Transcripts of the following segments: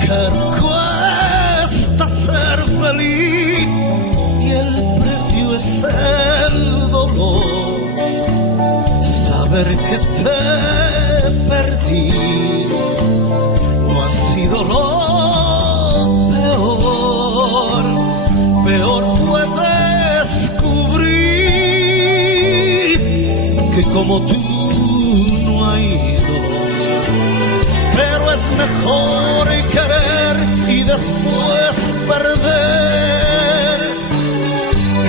que cuesta ser feliz y el precio es el dolor. Saber que te perdí no ha sido lo peor. Peor fue descubrir que como tú no hay dos. Pero es mejor querer y después perder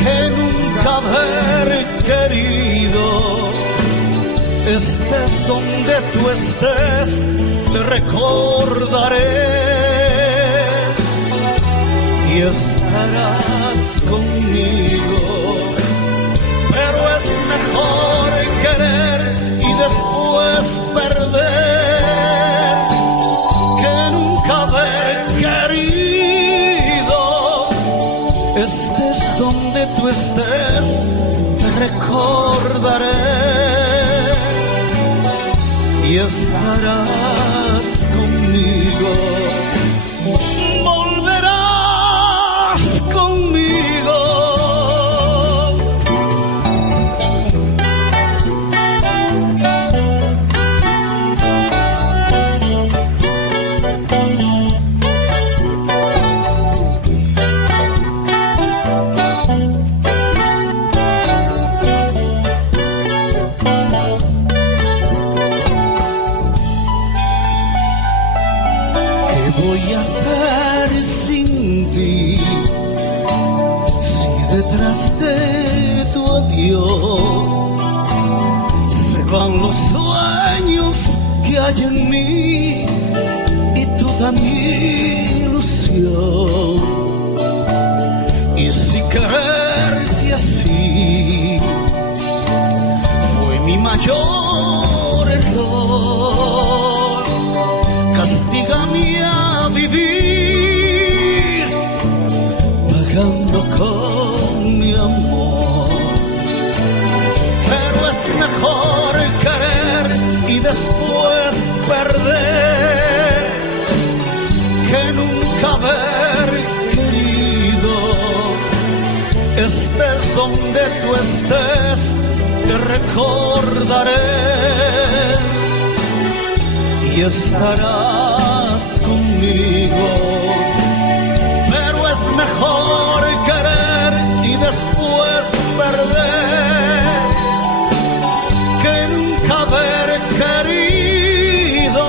que nunca haber querido. Estés donde tú estés, te recordaré y estarás conmigo. Pero es mejor querer y después perder que nunca haber querido. Estés donde tú estés, te recordaré y estarás conmigo. Volverás conmigo. Voy a hacer sin ti si detrás de tu adiós se van los sueños que hay en mí y toda mi ilusión? Y si quererte así fue mi mayor error, castígame a vivir pagando con mi amor. Pero es mejor querer y después perder que nunca haber querido. Estés donde tú estés, te recordaré y estarás conmigo. Pero es mejor querer y después perder que nunca haber querido.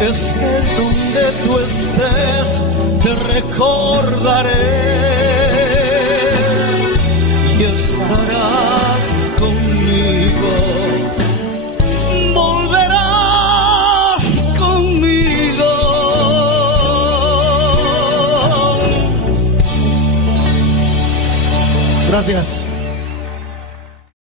Estés donde tú estés, te recordaré y estarás conmigo. Gracias.